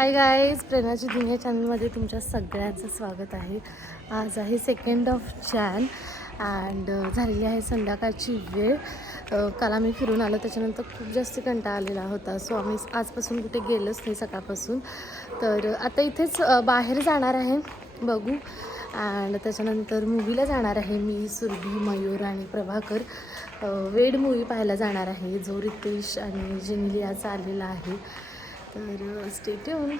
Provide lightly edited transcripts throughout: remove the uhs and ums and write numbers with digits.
Hi guys, प्रेरणाची दुनिया चॅनलमध्ये तुमच्या सगळ्यांचं स्वागत आहे. आज आहे 2 जॅन अँड झालेली आहे संध्याकाळची वेळ. काल आम्ही फिरून आलो, त्याच्यानंतर खूप जास्त कंटाळा आलेला होता. सो आम्ही आजपासून कुठे गेलोच नाही सकाळपासून. तर आता इथेच बाहेर जाणार आहे, बघू. अँड त्याच्यानंतर मूवीला जाणार आहे मी, सुरभी, मयूर आणि प्रभाकर. वेड मूवी पाहायला जाणार आहे, जो रितेश आणि जेनिली आज आलेला आहे. तर स्टे ट्यून.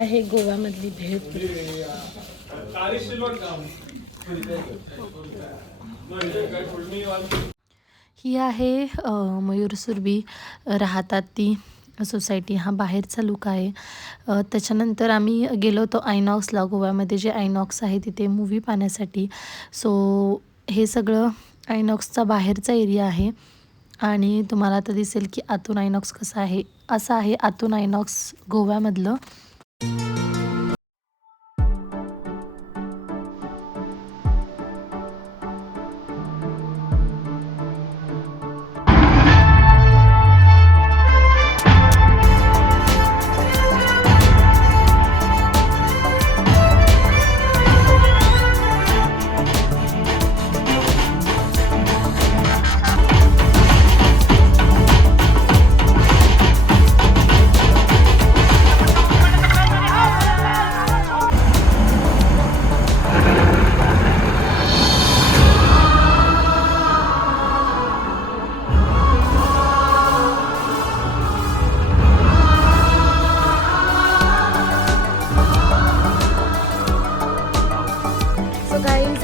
आहे गोव्यामधली भेळ. ही आहे मयूर सुरभी राहतात ती सोसायटी. हा बाहेरचा लुक आहे. त्याच्यानंतर आम्ही गेलो होतो आयनॉक्सला, गोव्यामध्ये जे आयनॉक्स आहे तिथे मूवी पाहण्यासाठी. सो हे सगळं आयनॉक्सचा बाहेरचा एरिया आहे. आणि तुम्हाला आता दिसेल की आतून आयनॉक्स कसं आहे. असं आहे आतून आयनॉक्स गोव्यामधलं.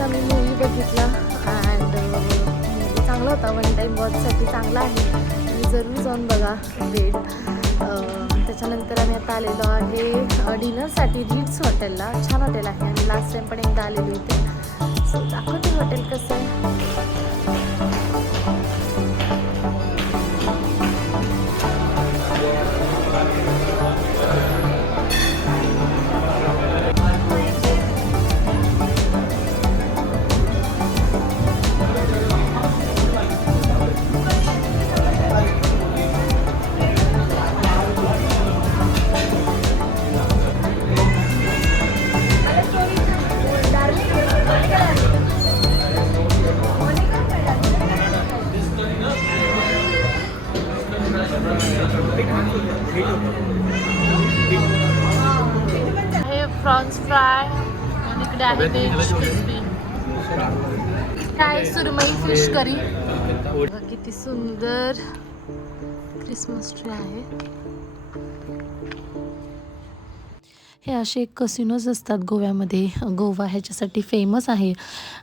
आम्ही मूवी बघितला अँड चांगला होता. वन टाईम वॉचसाठी चांगला आहे आणि जरूर जाऊन बघा वेड. त्याच्यानंतर आम्ही आता आलेलो आहे डिनरसाठी रीट्स हॉटेलला. छान हॉटेल आहे आणि लास्ट टाईम पण एकदा आलेली होती. सो दाखवते हॉटेल कसं आहे. हे प्रॉन्स फ्राय आणि इकडे आहे व्हेज क्रिस्पी. काय सुरमई फिश करी. किती सुंदर क्रिसमस ट्री आहे. हे असे कसिनोज असतात गोव्यामध्ये. गोवा ह्याच्यासाठी फेमस आहे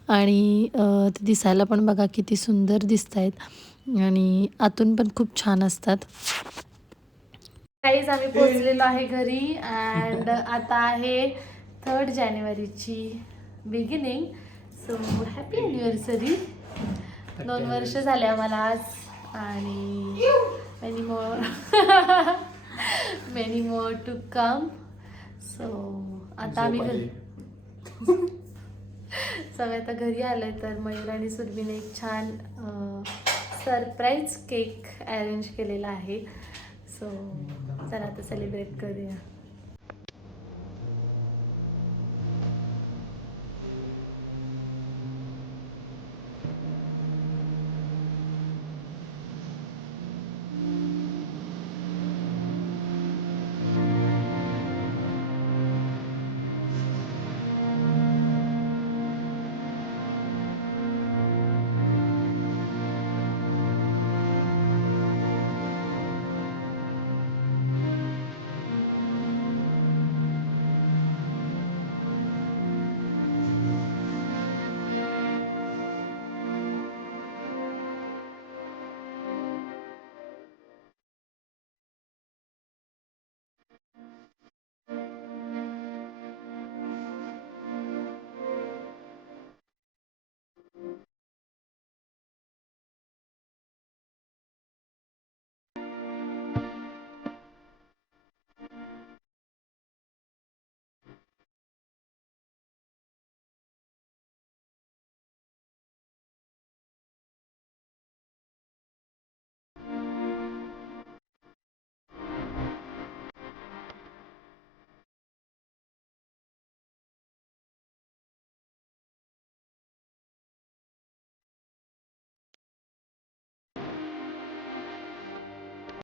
आणि ते दिसायला पण बघा किती सुंदर दिसत आहेत आणि आतून पण खूप छान असतात. गाईज, आम्ही पोहोचलेलो आहे घरी अँड आता आहे 3 जानेवारीची बिगिनिंग. So happy anniversary. 2 वर्ष झाले आम्हाला आज आणि many more to come. So आता आम्ही सगळे आता घरी आलोय. तर मयूर आणि सुरभीने एक छान सरप्राईज केक अरेंज केलेला आहे. सो चला आता सेलिब्रेट करूया.